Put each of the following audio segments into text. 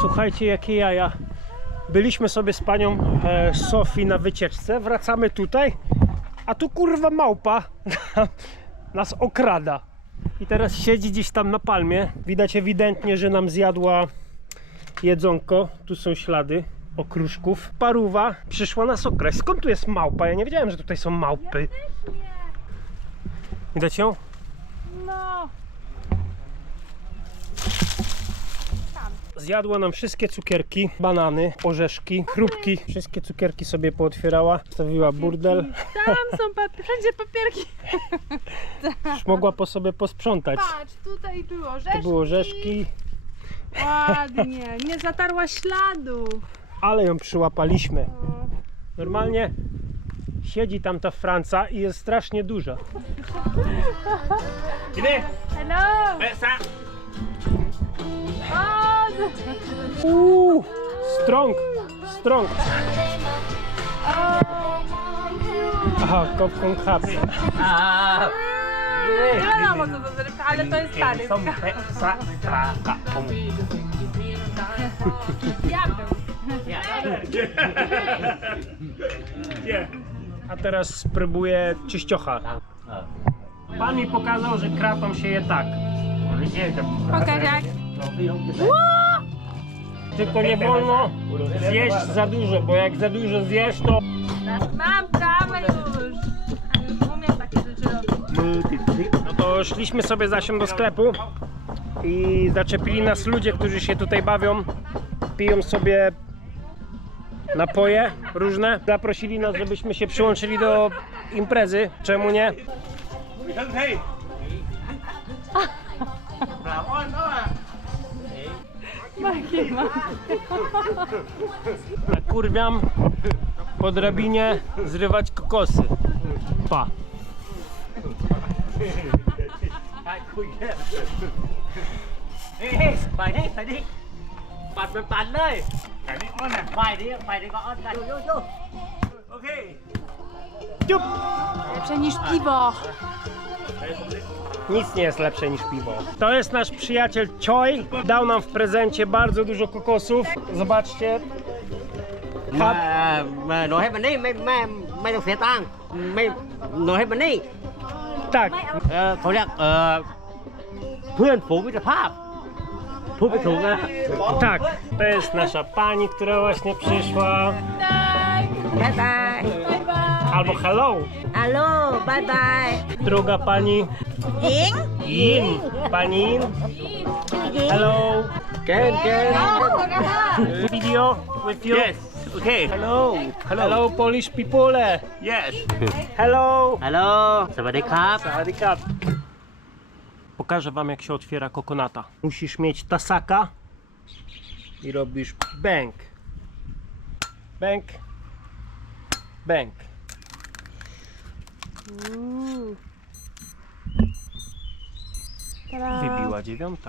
Słuchajcie, jakie jaja. Byliśmy sobie z panią Sofii na wycieczce, wracamy tutaj, a tu kurwa małpa nas okrada. I teraz siedzi gdzieś tam na palmie. Widać ewidentnie, że nam zjadła jedzonko. Tu są ślady okruszków. Paruwa przyszła nas okraść. Skąd tu jest małpa? Ja nie wiedziałem, że tutaj są małpy. Widać ją? No. Zjadła nam wszystkie cukierki, banany, orzeszki, chrupki. Wszystkie cukierki sobie pootwierała. Stawiła burdel. Tam są wszędzie papierki. Już mogła po sobie posprzątać. Patrz, tutaj było orzeszki. To były orzeszki, Ładnie, nie zatarła śladów. ale ją przyłapaliśmy. Normalnie siedzi tam ta Franca i jest strasznie duża. Hello! Strong, strong. Aha, kopką chap. Nie wiadomo co to za rybka, ale to jest ta rybka. A teraz spróbuję czyściocha. Pan mi pokazał, że kratom się je tak. Pokaż jak. Tylko nie wolno zjeść za dużo, bo jak za dużo zjesz, to... Mam kawę już. Umiem takie rzeczy robić. No to szliśmy sobie zasiąść do sklepu i zaczepili nas ludzie, którzy się tutaj bawią, piją sobie napoje różne. Zaprosili nas, żebyśmy się przyłączyli do imprezy. Czemu nie? Nakurwiam po drabinie zrywać kokosy. Pa. Phải đi bắn đây phải đi có ớt này vô ok Ciup. Lepsze niż piwo. Nic nie jest lepsze niż piwo. To jest nasz przyjaciel Choi. Dał nam w prezencie bardzo dużo kokosów. Zobaczcie. mà nổi hết bánh đi mày được xẻ tăng mày nổi hết bánh đi Tak, เขาเรียกเพื่อนฝูงมิตรภาพพูดไปถูกนะ tak. To jest nasza pani, która właśnie przyszła. Bye bye. Albo hello. Alo, bye bye. Druga pani. Yến. In. Pani In. Hello. Ken Video with you. yes okay Hello. Hello Polish people. yes Hello. hello สวัสดีครับ Sawadikap. Pokażę wam, jak się otwiera kokonata. Musisz mieć tasaka i robisz bęk. Bęk. Bęk. Wybiła 9.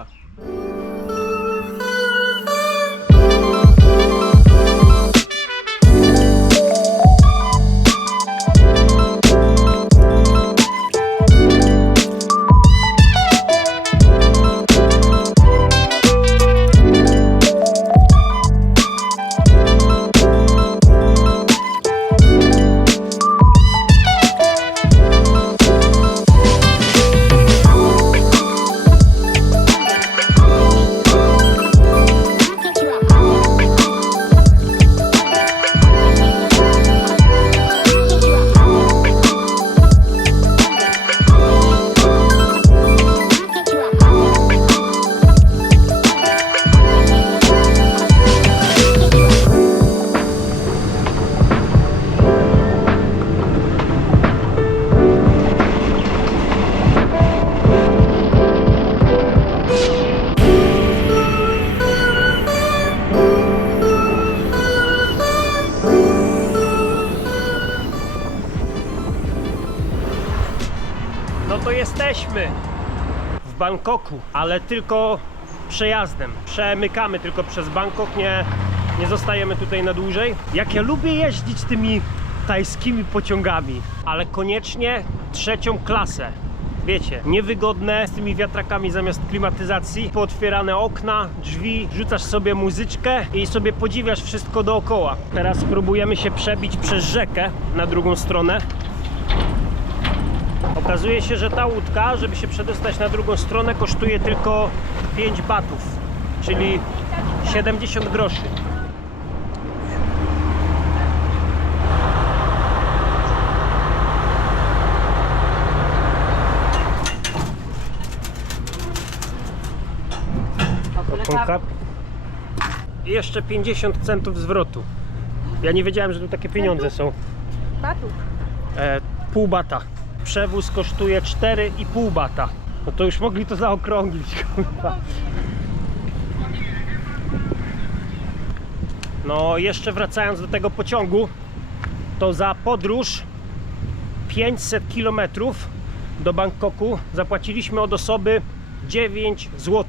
No to jesteśmy w Bangkoku, ale tylko przejazdem. Przemykamy tylko przez Bangkok, nie zostajemy tutaj na dłużej. Jak ja lubię jeździć tymi tajskimi pociągami, ale koniecznie trzecią klasę. wiecie, niewygodne, z tymi wiatrakami zamiast klimatyzacji, pootwierane okna, drzwi, rzucasz sobie muzyczkę i sobie podziwiasz wszystko dookoła. Teraz spróbujemy się przebić przez rzekę na drugą stronę. Okazuje się, że ta łódka, żeby się przedostać na drugą stronę, kosztuje tylko 5 batów, czyli 70 groszy. I jeszcze 50 centów zwrotu. Ja nie wiedziałem, że tu takie pieniądze są. Batów. Pół bata. Przewóz kosztuje 4,5 bata. No to już mogli to zaokrąglić. Kurwa. No jeszcze wracając do tego pociągu, to za podróż 500 km do Bangkoku zapłaciliśmy od osoby 9 zł.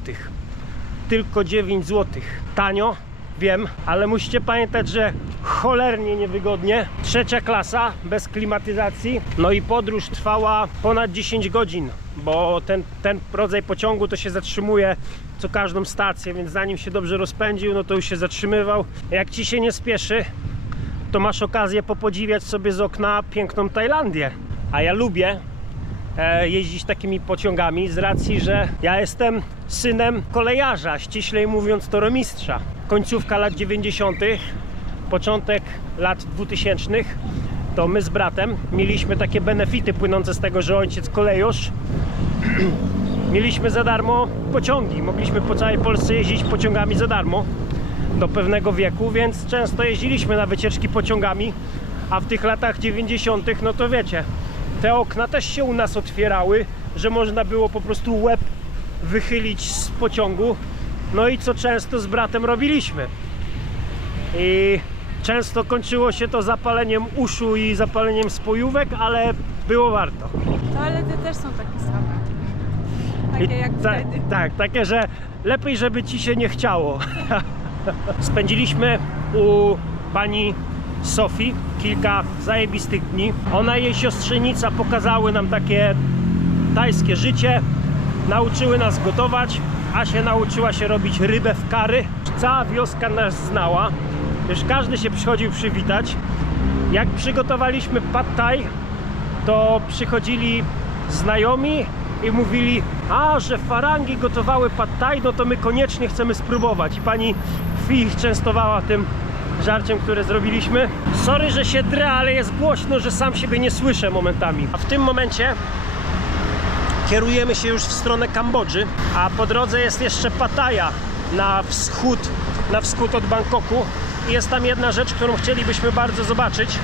Tylko 9 zł. Tanio, wiem, ale musicie pamiętać, że cholernie niewygodnie. Trzecia klasa, bez klimatyzacji. No i podróż trwała ponad 10 godzin, bo ten rodzaj pociągu to się zatrzymuje co każdą stację, więc zanim się dobrze rozpędził, no to już się zatrzymywał. Jak ci się nie spieszy, to masz okazję popodziwiać sobie z okna piękną Tajlandię. A ja lubię jeździć takimi pociągami z racji, że ja jestem synem kolejarza, ściślej mówiąc toromistrza. Końcówka lat 90., początek lat 2000, to my z bratem mieliśmy takie benefity płynące z tego, że ojciec kolejarz. Mieliśmy za darmo pociągi, mogliśmy po całej Polsce jeździć pociągami za darmo do pewnego wieku, więc często jeździliśmy na wycieczki pociągami, a w tych latach 90., no to wiecie, te okna też się u nas otwierały, że można było po prostu łeb wychylić z pociągu. No i co często z bratem robiliśmy. I często kończyło się to zapaleniem uszu i zapaleniem spojówek, ale było warto. Toalety też są takie same. Takie jak wtedy. Tak, takie, że lepiej, żeby ci się nie chciało. Spędziliśmy u pani Sofii kilka zajebistych dni. Ona i jej siostrzenica pokazały nam takie tajskie życie, nauczyły nas gotować. Asia nauczyła się robić rybę w curry. Cała wioska nas znała, już każdy się przychodził przywitać. Jak przygotowaliśmy pad thai, to przychodzili znajomi i mówili: a, że farangi gotowały pad thai, no to my koniecznie chcemy spróbować. I pani Fi ich częstowała tym żarciem, które zrobiliśmy. Sorry, że się drę, ale jest głośno, że sam siebie nie słyszę momentami. A w tym momencie kierujemy się już w stronę Kambodży, a po drodze jest jeszcze Pattaya na wschód od Bangkoku. I jest tam jedna rzecz, którą chcielibyśmy bardzo zobaczyć.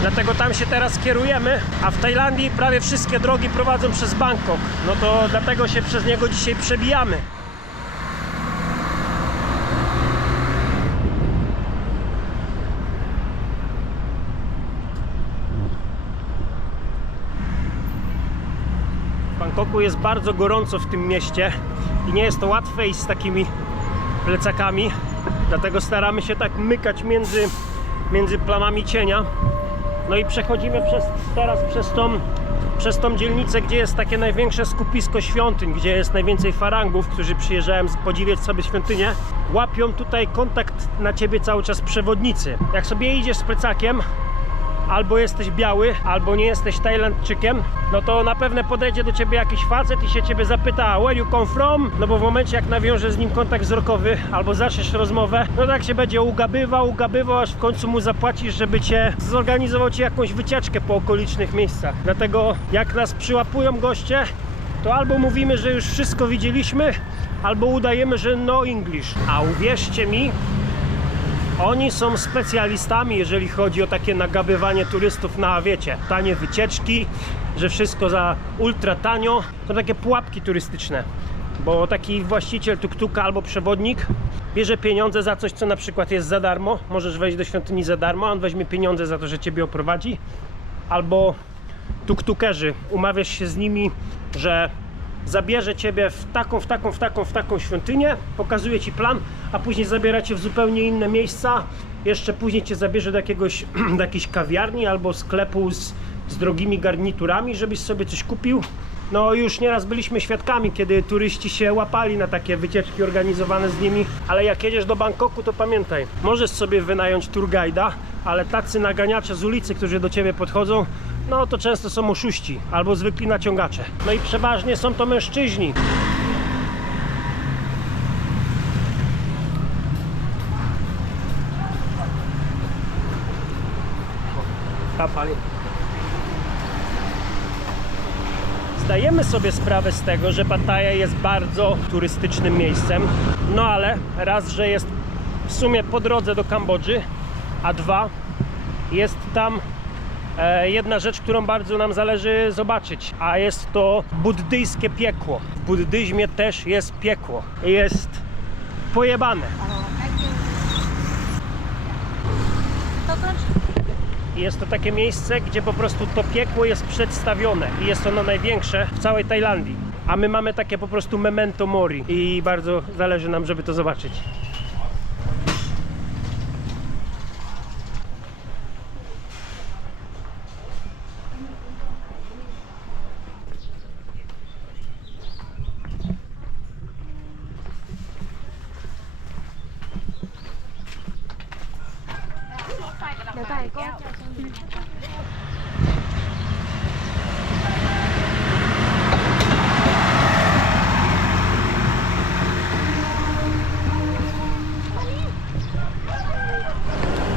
Dlatego tam się teraz kierujemy, a w Tajlandii prawie wszystkie drogi prowadzą przez Bangkok. No to dlatego się przez niego dzisiaj przebijamy. W Bangkoku jest bardzo gorąco w tym mieście i nie jest to łatwe iść z takimi plecakami. Dlatego staramy się tak mykać między plamami cienia. No i przechodzimy teraz przez tą dzielnicę, gdzie jest takie największe skupisko świątyń, gdzie jest najwięcej farangów, którzy przyjeżdżają podziwiać sobie świątynię. Łapią tutaj kontakt na ciebie cały czas przewodnicy. Jak sobie idziesz z plecakiem, albo jesteś biały, albo nie jesteś Tajlandczykiem, no to na pewno podejdzie do ciebie jakiś facet i się ciebie zapyta: where you come from? No bo w momencie, jak nawiążesz z nim kontakt wzrokowy albo zaczniesz rozmowę, no tak się będzie ugabywał, aż w końcu mu zapłacisz, żeby zorganizował ci jakąś wycieczkę po okolicznych miejscach. Dlatego jak nas przyłapują goście, to albo mówimy, że już wszystko widzieliśmy, albo udajemy, że no English. A uwierzcie mi, oni są specjalistami, jeżeli chodzi o takie nagabywanie turystów na, wiecie, tanie wycieczki, że wszystko za ultra tanio. To takie pułapki turystyczne, bo taki właściciel tuk-tuka albo przewodnik bierze pieniądze za coś, co na przykład jest za darmo. Możesz wejść do świątyni za darmo, a on weźmie pieniądze za to, że ciebie oprowadzi. Albo tuk-tukerzy, umawiasz się z nimi, że zabierze ciebie w taką świątynię, pokazuje ci plan, a później zabiera cię w zupełnie inne miejsca. Jeszcze później cię zabierze do jakiejś kawiarni albo sklepu z drogimi garniturami, żebyś sobie coś kupił. No już nieraz byliśmy świadkami, kiedy turyści się łapali na takie wycieczki organizowane z nimi, ale jak jedziesz do Bangkoku, to pamiętaj, możesz sobie wynająć tour guida, ale tacy naganiacze z ulicy, którzy do ciebie podchodzą, no to często są oszuści albo zwykli naciągacze. No i przeważnie są to mężczyźni. Kapali. Zdajemy sobie sprawę z tego, że Pattaya jest bardzo turystycznym miejscem, no ale raz, że jest w sumie po drodze do Kambodży, a dwa, jest tam jedna rzecz, którą bardzo nam zależy zobaczyć, a jest to buddyjskie piekło. W buddyzmie też jest piekło. Jest pojebane. Jest to takie miejsce, gdzie po prostu to piekło jest przedstawione i jest ono największe w całej Tajlandii. A my mamy takie po prostu memento mori i bardzo zależy nam, żeby to zobaczyć.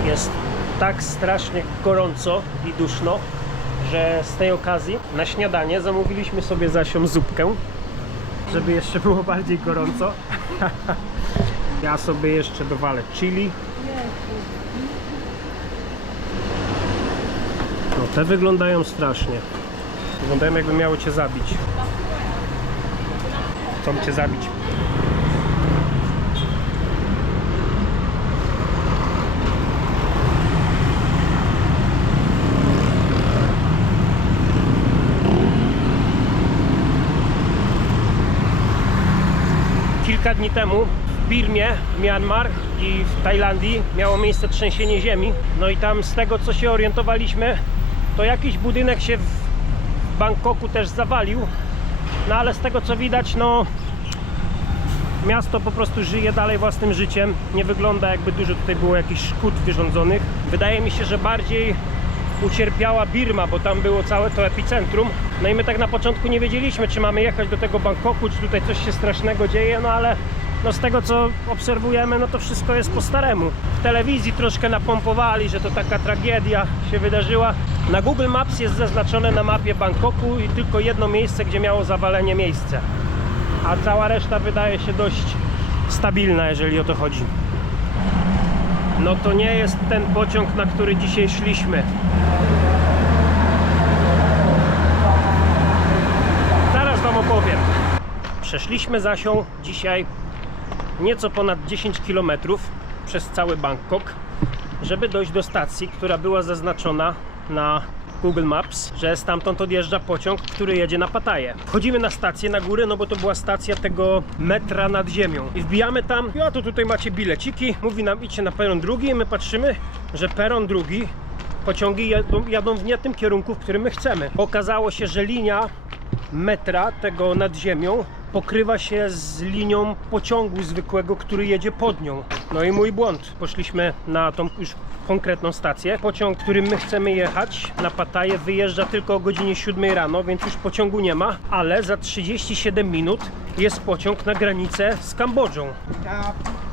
Jest tak strasznie gorąco i duszno, że z tej okazji na śniadanie zamówiliśmy sobie z Asią zupkę, żeby jeszcze było bardziej gorąco. Ja sobie jeszcze dowalę chili. No te wyglądają strasznie. Wyglądają, jakby miało cię zabić. Chcą cię zabić. Kilka dni temu w Birmie, Myanmar i w Tajlandii miało miejsce trzęsienie ziemi. No i tam z tego, co się orientowaliśmy, to jakiś budynek się w Bangkoku też zawalił. No ale z tego, co widać, no miasto po prostu żyje dalej własnym życiem. Nie wygląda, jakby dużo tutaj było jakichś szkód wyrządzonych. Wydaje mi się, że bardziej ucierpiała Birma, bo tam było całe to epicentrum. No i my tak na początku nie wiedzieliśmy, czy mamy jechać do tego Bangkoku, czy tutaj coś się strasznego dzieje, no ale no z tego, co obserwujemy, no to wszystko jest po staremu. W telewizji troszkę napompowali, że to taka tragedia się wydarzyła. Na Google Maps jest zaznaczone na mapie Bangkoku i tylko jedno miejsce, gdzie miało zawalenie miejsce. A cała reszta wydaje się dość stabilna, jeżeli o to chodzi. No to nie jest ten pociąg, na który dzisiaj szliśmy. Zaraz wam opowiem. Przeszliśmy z Asią dzisiaj nieco ponad 10 km przez cały Bangkok, żeby dojść do stacji, która była zaznaczona na Google Maps, że stamtąd odjeżdża pociąg, który jedzie na Pattaję. Wchodzimy na stację na górę, no bo to była stacja tego metra nad ziemią. I wbijamy tam, ja to tutaj macie bileciki, mówi nam idźcie na peron drugi i my patrzymy, że peron drugi, pociągi jadą w nie tym kierunku, w którym my chcemy. Okazało się, że linia metra tego nad ziemią pokrywa się z linią pociągu zwykłego, który jedzie pod nią. No i mój błąd. Poszliśmy na tą już konkretną stację. Pociąg, którym my chcemy jechać na Pattaję, wyjeżdża tylko o godzinie 7 rano, więc już pociągu nie ma, ale za 37 minut jest pociąg na granicę z Kambodżą.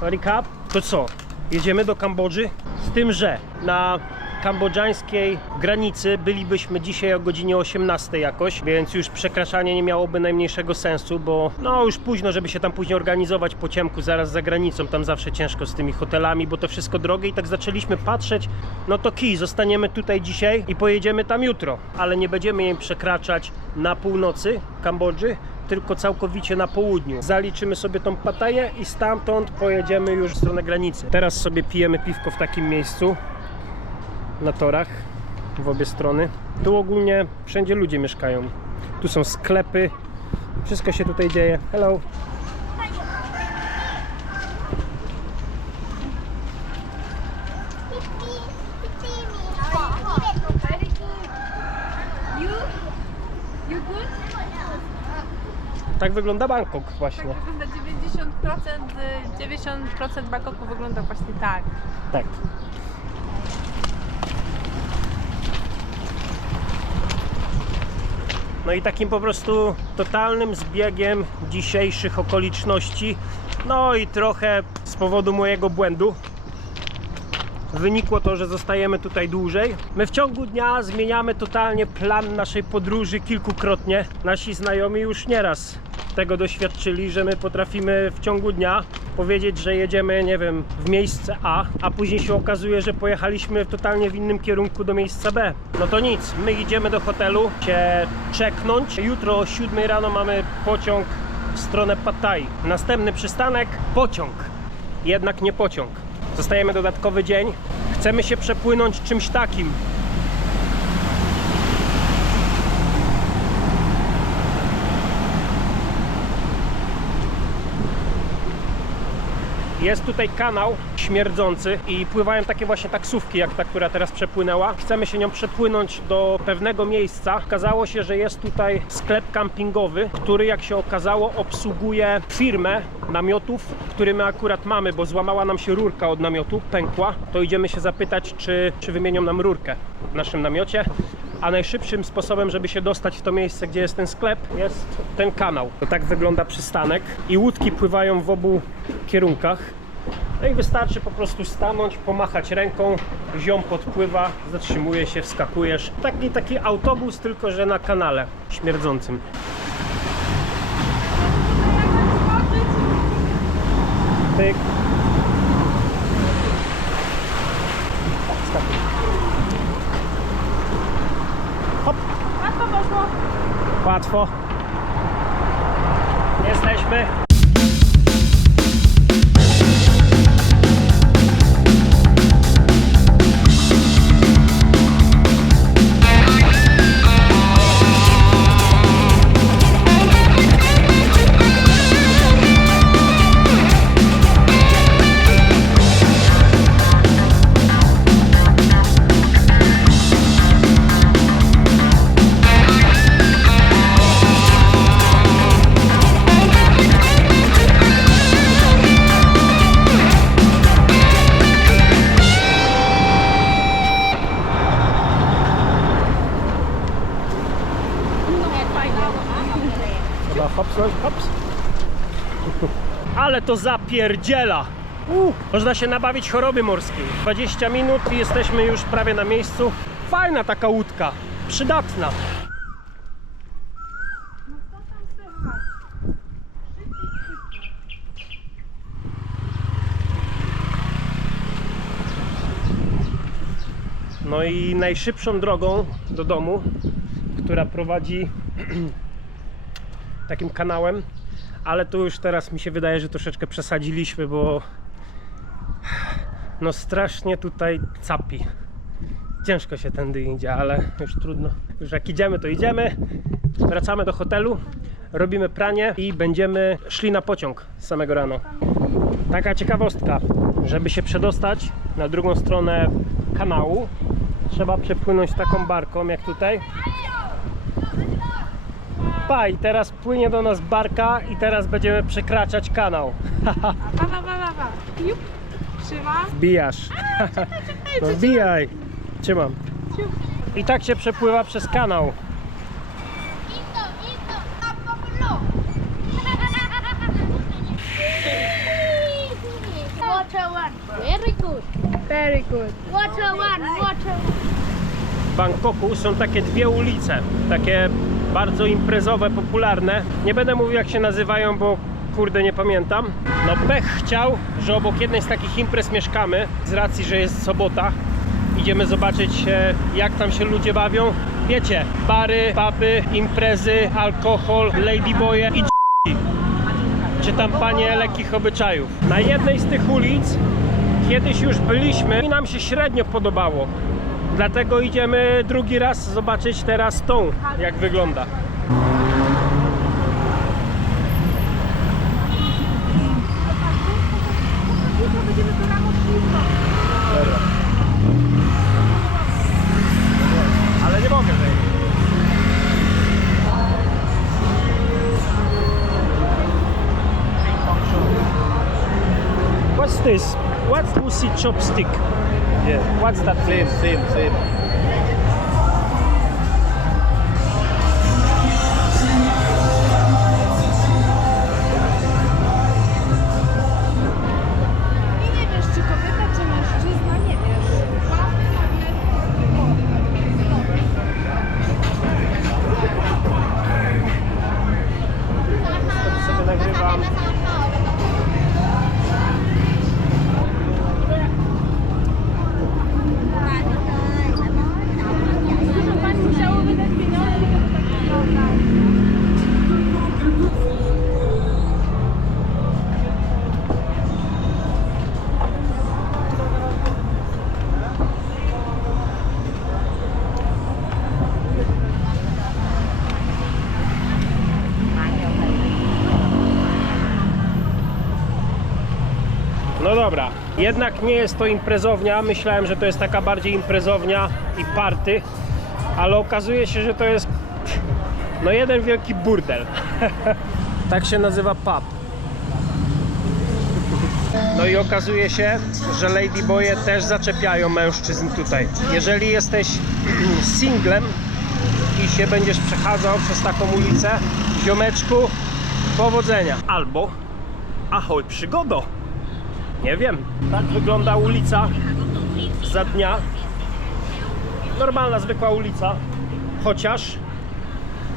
Recap. To co? Jedziemy do Kambodży? Z tym, że na kambodżańskiej granicy bylibyśmy dzisiaj o godzinie 18 jakoś, więc już przekraczanie nie miałoby najmniejszego sensu, bo no już późno, żeby się tam później organizować po ciemku zaraz za granicą, tam zawsze ciężko z tymi hotelami, bo to wszystko drogie i tak zaczęliśmy patrzeć, no to zostaniemy tutaj dzisiaj i pojedziemy tam jutro, ale nie będziemy jej przekraczać na północy Kambodży, tylko całkowicie na południu. Zaliczymy sobie tą Pattaję i stamtąd pojedziemy już w stronę granicy. Teraz sobie pijemy piwko w takim miejscu, na torach, w obie strony. Tu ogólnie wszędzie ludzie mieszkają. Tu są sklepy, wszystko się tutaj dzieje. Hello! You good? Tak wygląda Bangkok właśnie. Wygląda 90% Bangkoku wygląda właśnie tak. Tak. No i takim po prostu totalnym zbiegiem dzisiejszych okoliczności, no i trochę z powodu mojego błędu, wynikło to, że zostajemy tutaj dłużej. My w ciągu dnia zmieniamy totalnie plan naszej podróży kilkukrotnie. Nasi znajomi już nieraz tego doświadczyli, że my potrafimy w ciągu dnia powiedzieć, że jedziemy, nie wiem, w miejsce A, a później się okazuje, że pojechaliśmy totalnie w innym kierunku do miejsca B. No to nic, my idziemy do hotelu się czeknąć. Jutro o 7 rano mamy pociąg w stronę Pad Thai. Następny przystanek pociąg, jednak nie pociąg. Zostajemy dodatkowy dzień. Chcemy się przepłynąć czymś takim. Jest tutaj kanał śmierdzący i pływają takie właśnie taksówki jak ta, która teraz przepłynęła. Chcemy się nią przepłynąć do pewnego miejsca. Okazało się, że jest tutaj sklep kampingowy, który jak się okazało obsługuje firmę namiotów, który my akurat mamy, bo złamała nam się rurka od namiotu, pękła. To idziemy się zapytać, czy wymienią nam rurkę w naszym namiocie. A najszybszym sposobem, żeby się dostać w to miejsce, gdzie jest ten sklep, jest ten kanał. To tak wygląda przystanek i łódki pływają w obu kierunkach. No i wystarczy po prostu stanąć, pomachać ręką, ziom podpływa, zatrzymuje się, wskakujesz. Taki autobus, tylko że na kanale śmierdzącym. Pyk. Skakuj. Hop. Łatwo poszło. Łatwo. Jesteśmy. Trzeba hopsnąć, hops. Ale to zapierdziela! Można się nabawić choroby morskiej. 20 minut i jesteśmy już prawie na miejscu. Fajna taka łódka, przydatna. No i najszybszą drogą do domu, która prowadzi takim kanałem, ale tu już teraz mi się wydaje, że troszeczkę przesadziliśmy, bo no strasznie tutaj capi. Ciężko się tędy idzie, ale już trudno. Już jak idziemy, to idziemy. Wracamy do hotelu, robimy pranie i będziemy szli na pociąg z samego rano. Taka ciekawostka, żeby się przedostać na drugą stronę kanału, trzeba przepłynąć taką barką jak tutaj. I teraz płynie do nas barka i teraz będziemy przekraczać kanał. Jup. Trzyma. Wbijasz. No wbijaj. Trzymam. I tak się przepływa przez kanał. Water one. Very good. Very good. Water one. Water one. W Bangkoku są takie dwie ulice, takie bardzo imprezowe, popularne. Nie będę mówił jak się nazywają, bo kurde nie pamiętam. No pech chciał, że obok jednej z takich imprez mieszkamy, z racji, że jest sobota. Idziemy zobaczyć jak tam się ludzie bawią. Wiecie, bary, puby, imprezy, alkohol, ladyboye i czy tam panie lekkich obyczajów. Na jednej z tych ulic kiedyś już byliśmy i nam się średnio podobało. Dlatego idziemy drugi raz zobaczyć teraz tą, jak wygląda. Jutro będziemy do rano szybko. Dobra. Ale nie mogę zejść. this? What's pussy chopstick? Yeah. What's that? Same. I nie wiesz, czy kobieta, czy mężczyzna, nie wiesz. Sobie nagrywam. Dużo pani musiało wydać pieniądze, żeby to tak wygląda. No dobra, jednak nie jest to imprezownia. Myślałem, że to jest taka bardziej imprezownia i party, ale okazuje się, że to jest no jeden wielki burdel. Tak się nazywa pub. No i okazuje się, że ladyboye też zaczepiają mężczyzn tutaj. Jeżeli jesteś singlem i się będziesz przechadzał przez taką ulicę, ziomeczku, powodzenia. Albo ahoj przygodo. Nie wiem, tak wygląda ulica za dnia. Normalna, zwykła ulica, chociaż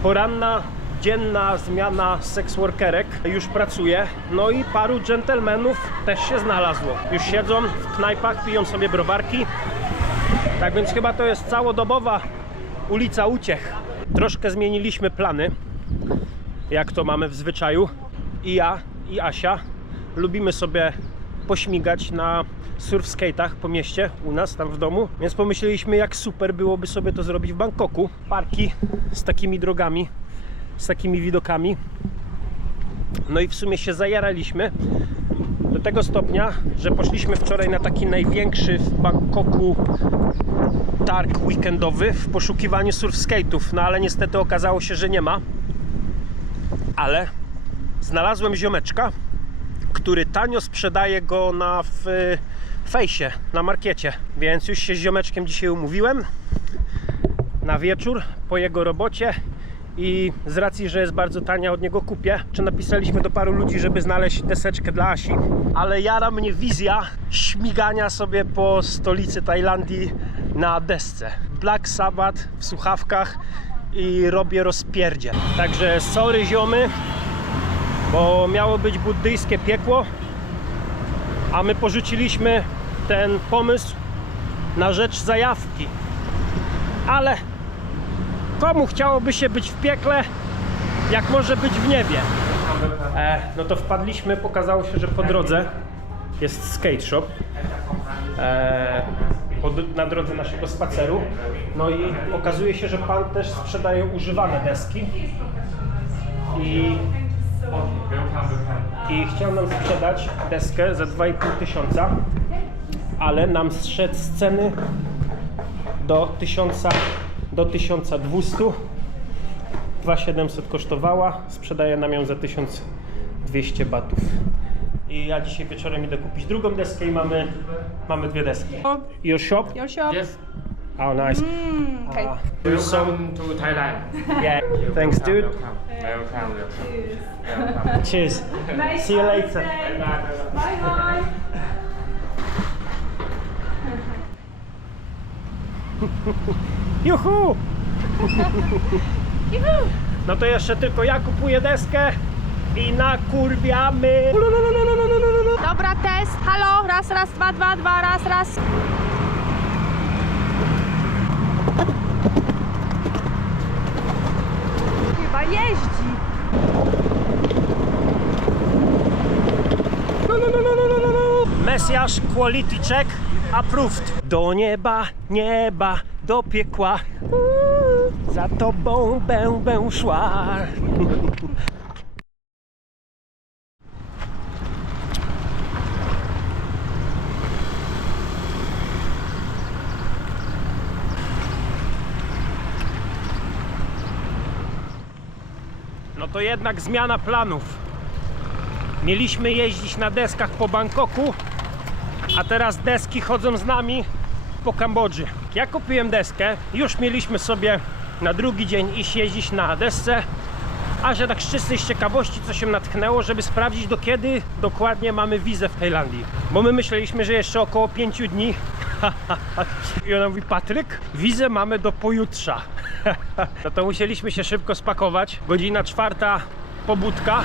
poranna, dzienna zmiana seksworkerek już pracuje. No i paru dżentelmenów też się znalazło. Już siedzą w knajpach, piją sobie browarki. Tak więc chyba to jest całodobowa ulica uciech. Troszkę zmieniliśmy plany, jak to mamy w zwyczaju. I ja, i Asia lubimy sobie pośmigać na surf skate'ach po mieście u nas tam w domu, więc pomyśleliśmy, jak super byłoby sobie to zrobić w Bangkoku. Parki z takimi drogami, z takimi widokami. No i w sumie się zajaraliśmy do tego stopnia, że poszliśmy wczoraj na taki największy w Bangkoku targ weekendowy w poszukiwaniu surf skate'ów, no ale niestety okazało się, że nie ma. Ale znalazłem ziomeczka, który tanio sprzedaje go w fejsie, na markecie. Więc już się z ziomeczkiem dzisiaj umówiłem na wieczór po jego robocie i z racji, że jest bardzo tania, od niego kupię. Czy napisaliśmy do paru ludzi, żeby znaleźć deseczkę dla Asi, ale jara mnie wizja śmigania sobie po stolicy Tajlandii na desce. Black Sabbath w słuchawkach i robię rozpierdziel. Także sorry ziomy, bo miało być buddyjskie piekło, a my porzuciliśmy ten pomysł na rzecz zajawki. Ale komu chciałoby się być w piekle, jak może być w niebie? No to wpadliśmy, pokazało się, że po drodze jest skate shop. Na drodze naszego spaceru. No i okazuje się, że pan też sprzedaje używane deski. I chciał nam sprzedać deskę za 2500, ale nam zszedł z ceny do 1200. 2700 kosztowała, sprzedaje nam ją za 1200 batów. I ja dzisiaj wieczorem idę kupić drugą deskę i mamy dwie deski. Your shop? Your shop? Yes. Oh, nice. Okay. Welcome to Thailand. Yeah, thanks dude. Welcome. Cheers. See you later. Bye bye. Juhu! No to jeszcze tylko ja kupuję deskę i nakurwiamy. Dobra, test. Halo, raz, raz, dwa, dwa, dwa, raz, raz. Chyba jeździ. Messiah quality check approved. Do nieba, nieba, do piekła. Za tobą będę szła. No to jednak zmiana planów. Mieliśmy jeździć na deskach po Bangkoku, A teraz deski chodzą z nami po Kambodży. Ja kupiłem deskę, już mieliśmy sobie na drugi dzień iść jeździć na desce, a że tak z czystej ciekawości co się natchnęło, żeby sprawdzić do kiedy dokładnie mamy wizę w Tajlandii. Bo my myśleliśmy, że jeszcze około 5 dni. I ona mówi: Patryk, wizę mamy do pojutrza. No to musieliśmy się szybko spakować. Godzina 4 pobudka.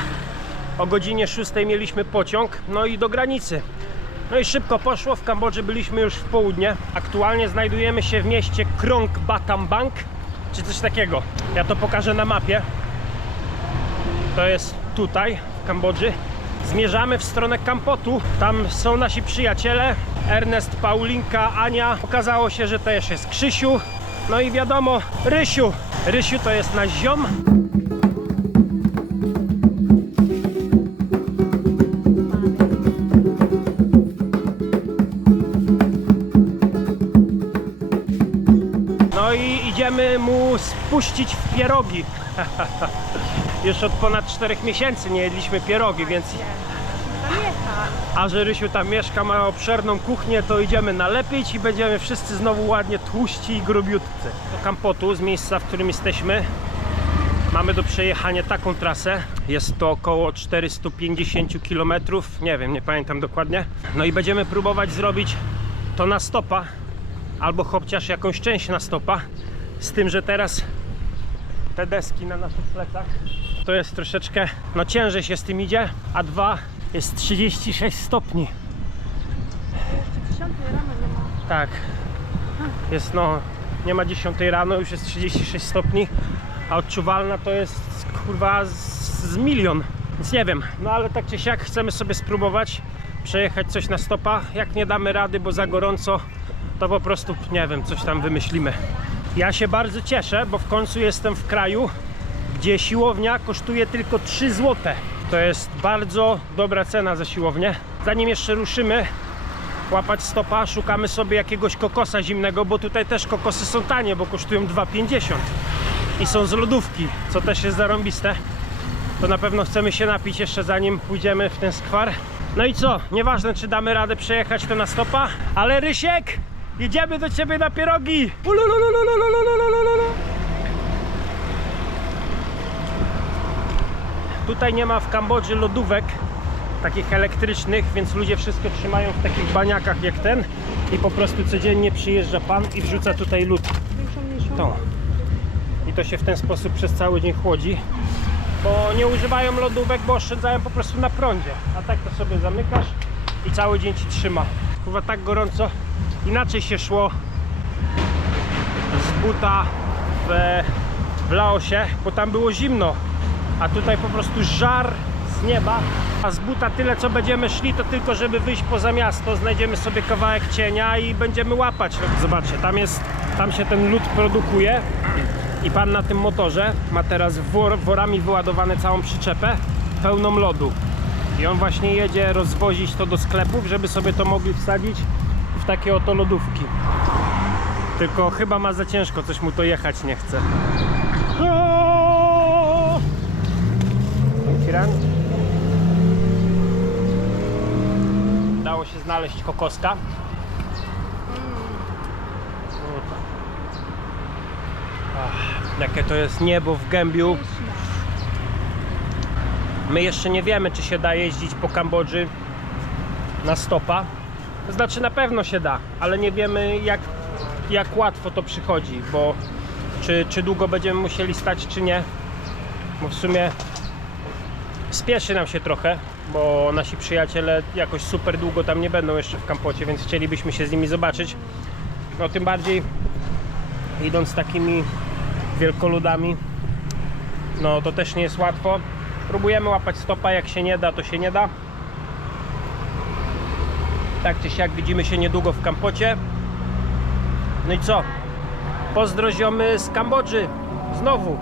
O godzinie 6 mieliśmy pociąg, no i do granicy. No i szybko poszło, w Kambodży byliśmy już w południe. Aktualnie znajdujemy się w mieście Krong Battambang, czy coś takiego. Ja to pokażę na mapie. To jest tutaj, w Kambodży. Zmierzamy w stronę Kampotu. Tam są nasi przyjaciele, Ernest, Paulinka, Ania. Okazało się, że też jest Krzysiu. No i wiadomo, Rysiu. Rysiu to jest nasz ziom. No i idziemy mu spuścić w pierogi. Już od ponad 4 miesięcy nie jedliśmy pierogi, więc... A że Rysiu tam mieszka, ma obszerną kuchnię, to idziemy nalepić i będziemy wszyscy znowu ładnie tłuści i grubiutcy. Do Kampotu, z miejsca, w którym jesteśmy, mamy do przejechania taką trasę. Jest to około 450 km, nie wiem, nie pamiętam dokładnie. No i będziemy próbować zrobić to na stopa, albo chociaż jakąś część na stopa. Z tym, że teraz te deski na naszych plecach to jest troszeczkę, no ciężej się z tym idzie, a 2 jest 36 stopni. Tak, jest, no nie ma 10 rano, już jest 36 stopni, a odczuwalna to jest kurwa z milion, więc nie wiem, no ale tak czy siak chcemy sobie spróbować przejechać coś na stopa. Jak nie damy rady, bo za gorąco, to po prostu, nie wiem, coś tam wymyślimy. Ja się bardzo cieszę, bo w końcu jestem w kraju, gdzie siłownia kosztuje tylko 3 zł. To jest bardzo dobra cena za siłownię. Zanim jeszcze ruszymy łapać stopa, szukamy sobie jakiegoś kokosa zimnego, bo tutaj też kokosy są tanie, bo kosztują 2,50 i są z lodówki, co też jest zarąbiste. To na pewno chcemy się napić jeszcze zanim pójdziemy w ten skwar. No i co? Nieważne, czy damy radę przejechać to na stopa, ale Rysiek, jedziemy do ciebie na pierogi! Tutaj nie ma w Kambodży lodówek takich elektrycznych, więc ludzie wszystko trzymają w takich baniakach jak ten i po prostu codziennie przyjeżdża pan i wrzuca tutaj lód. To. I to się w ten sposób przez cały dzień chłodzi, bo nie używają lodówek, bo oszczędzają po prostu na prądzie. A tak to sobie zamykasz i cały dzień ci trzyma. Chyba tak gorąco, inaczej się szło z buta w Laosie, bo tam było zimno, a tutaj po prostu żar z nieba. A z buta tyle co będziemy szli, to tylko żeby wyjść poza miasto, znajdziemy sobie kawałek cienia i będziemy łapać. Zobaczcie, tam się ten lód produkuje i pan na tym motorze ma teraz worami wyładowane całą przyczepę pełną lodu. I on właśnie jedzie rozwozić to do sklepów, żeby sobie to mogli wsadzić w takie oto lodówki. Tylko chyba ma za ciężko, coś mu to jechać nie chce. Udało się znaleźć kokoska. Jakie to jest niebo w Gębiu. My jeszcze nie wiemy, czy się da jeździć po Kambodży na stopa. To znaczy na pewno się da, ale nie wiemy jak łatwo to przychodzi, bo czy długo będziemy musieli stać, czy nie. Bo w sumie spieszy nam się trochę, bo nasi przyjaciele jakoś super długo tam nie będą jeszcze w Kampocie, więc chcielibyśmy się z nimi zobaczyć. No tym bardziej idąc takimi wielkoludami, no to też nie jest łatwo. Próbujemy łapać stopa, jak się nie da, to się nie da. Tak czy siak widzimy się niedługo w Kampocie. No i co? Pozdro ziomy z Kambodży. Znowu.